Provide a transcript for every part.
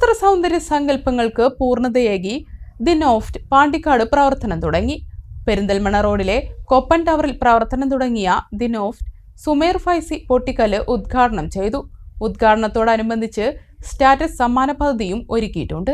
പുരുഷവസ്ത്ര സൗന്ദര്യ സങ്കല്പങ്ങൾക്ക് പൂർണതയേകി ദി നോഫ്റ്റ് പാണ്ടിക്കാട് പ്രവർത്തനം തുടങ്ങി. പെരിന്തൽമണ റോഡിലെ കൊപ്പൻ ടവറിൽ പ്രവർത്തനം തുടങ്ങിയ ദി നോഫ്റ്റ് സുമേർ ഫൈസി പൊട്ടിക്കൽ ഉദ്ഘാടനം ചെയ്തു. ഉദ്ഘാടനത്തോടനുബന്ധിച്ച് സ്റ്റാറ്റസ് സമ്മാന പദ്ധതിയും ഒരുക്കിയിട്ടുണ്ട്.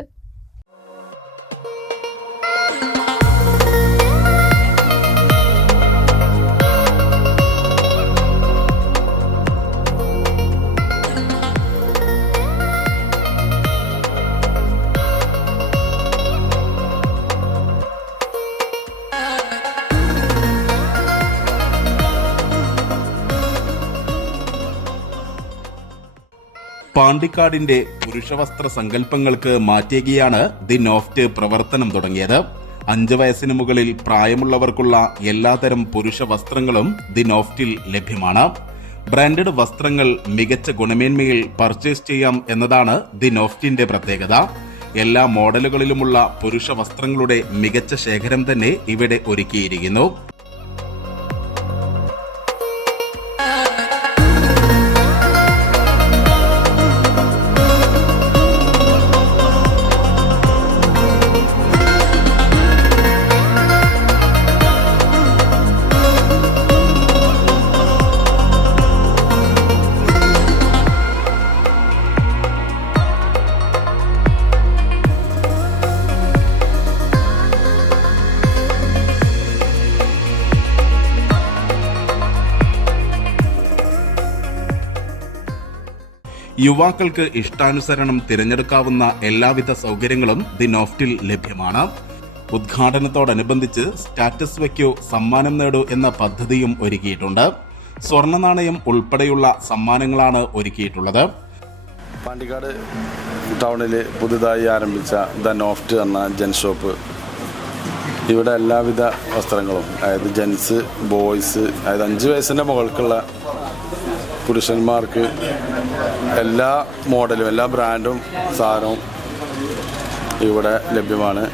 പാണ്ടിക്കാടിന്റെ പുരുഷവസ്ത്ര സങ്കല്പങ്ങൾക്ക് മാറ്റേകിയാണ് ദി നോഫ്റ്റ് പ്രവർത്തനം തുടങ്ങിയത്. അഞ്ച് വയസ്സിന് മുകളിൽ പ്രായമുള്ളവർക്കുള്ള എല്ലാതരം പുരുഷ വസ്ത്രങ്ങളും ദി നോഫ്റ്റിൽ ലഭ്യമാണ്. ബ്രാൻഡഡ് വസ്ത്രങ്ങൾ മികച്ച ഗുണമേന്മയിൽ പർച്ചേസ് ചെയ്യാം എന്നതാണ് ദി നോഫ്റ്റിന്റെ പ്രത്യേകത. എല്ലാ മോഡലുകളിലുമുള്ള പുരുഷ വസ്ത്രങ്ങളുടെ മികച്ച ശേഖരം തന്നെ ഇവിടെ ഒരുക്കിയിരിക്കുന്നു. യുവാക്കൾക്ക് ഇഷ്ടാനുസരണം തിരഞ്ഞെടുക്കാവുന്ന എല്ലാവിധ സൗകര്യങ്ങളും ദി നോഫ്റ്റിൽ ലഭ്യമാണ്. ഉദ്ഘാടനത്തോടനുബന്ധിച്ച് സ്റ്റാറ്റസ് വയ്ക്കൂ സമ്മാനം നേടൂ എന്ന പദ്ധതിയും ഒരുക്കിയിട്ടുണ്ട്. സ്വർണ നാണയം ഉൾപ്പെടെയുള്ള സമ്മാനങ്ങളാണ് ഒരുക്കിയിട്ടുള്ളത്. പാണ്ടിക്കാട് ടൗണിൽ പുതുതായി ആരംഭിച്ച ദ നോഫ്റ്റ് എന്ന ജെൻ ഷോപ്പ്. ഇവിടെ എല്ലാവിധ വസ്ത്രങ്ങളും അതായത് ജെൻസ് ബോയ്സ് അതായത് അഞ്ച് വയസ്സിന്റെ മുകൾക്കുള്ള പുരുഷന്മാർക്ക് എല്ലാ മോഡലും എല്ലാ ബ്രാൻഡും സാധനവും ഇവിടെ ലഭ്യമാണ്.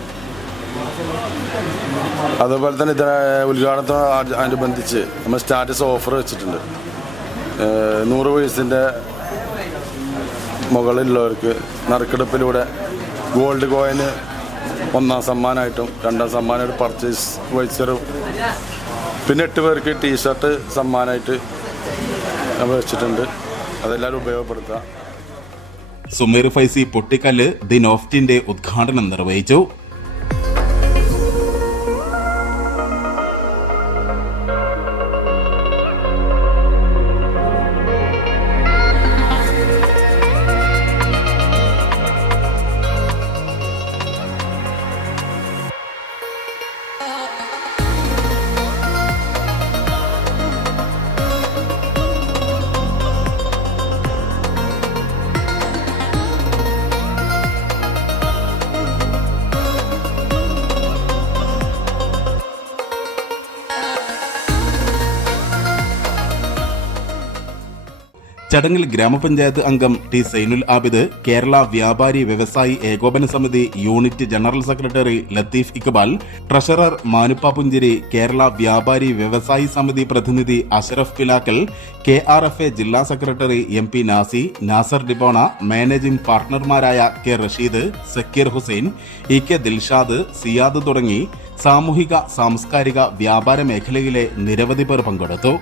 അതുപോലെ തന്നെ ഇതിന് ഉദ്ഘാടനത്തോട് അനുബന്ധിച്ച് നമ്മൾ സ്റ്റാറ്റസ് ഓഫർ വെച്ചിട്ടുണ്ട്. നൂറ് വയസ്സിന്റെ മുകളിലുള്ളവർക്ക് നറുക്കെടുപ്പിലൂടെ ഗോൾഡ് കോയിന് ഒന്നാം സമ്മാനമായിട്ടും രണ്ടാം സമ്മാനമായിട്ട് പർച്ചേസ് വൈച്ചറും പിന്നെ എട്ട് പേർക്ക് ടീഷർട്ട് സമ്മാനമായിട്ട് നമ്മൾ വെച്ചിട്ടുണ്ട് അതെല്ലാവരും ഉപയോഗപ്പെടുത്തുക. സുമേർ ഫൈസി പൊട്ടിക്കല്ല് ദി നോഫ്റ്റിന്റെ ഉദ്ഘാടനം നിർവഹിച്ചു. ചടങ്ങിൽ ഗ്രാമപഞ്ചായത്ത് അംഗം T Zainul Abid Kerala Vyapari Vyavasayi Ekopana Samithi unit general secretary Latheef Iqbal treasurer Manuppa Punchiri Kerala Vyapari Vyavasayi Samithi പ്രതിനിധി Ashraf Pilakkal K R F A ജില്ലാ secretary M P Nasi Nasar ഡിബോണ managing പാർട്ണർമാരായ K Rasheed Sakir Hussain E K Dilshad Siyad തുടങ്ങി സാമൂഹിക സാംസ്കാരിക വ്യാപാര മേഖലയിലെ നിരവധി പേർ പങ്കെടുത്തു.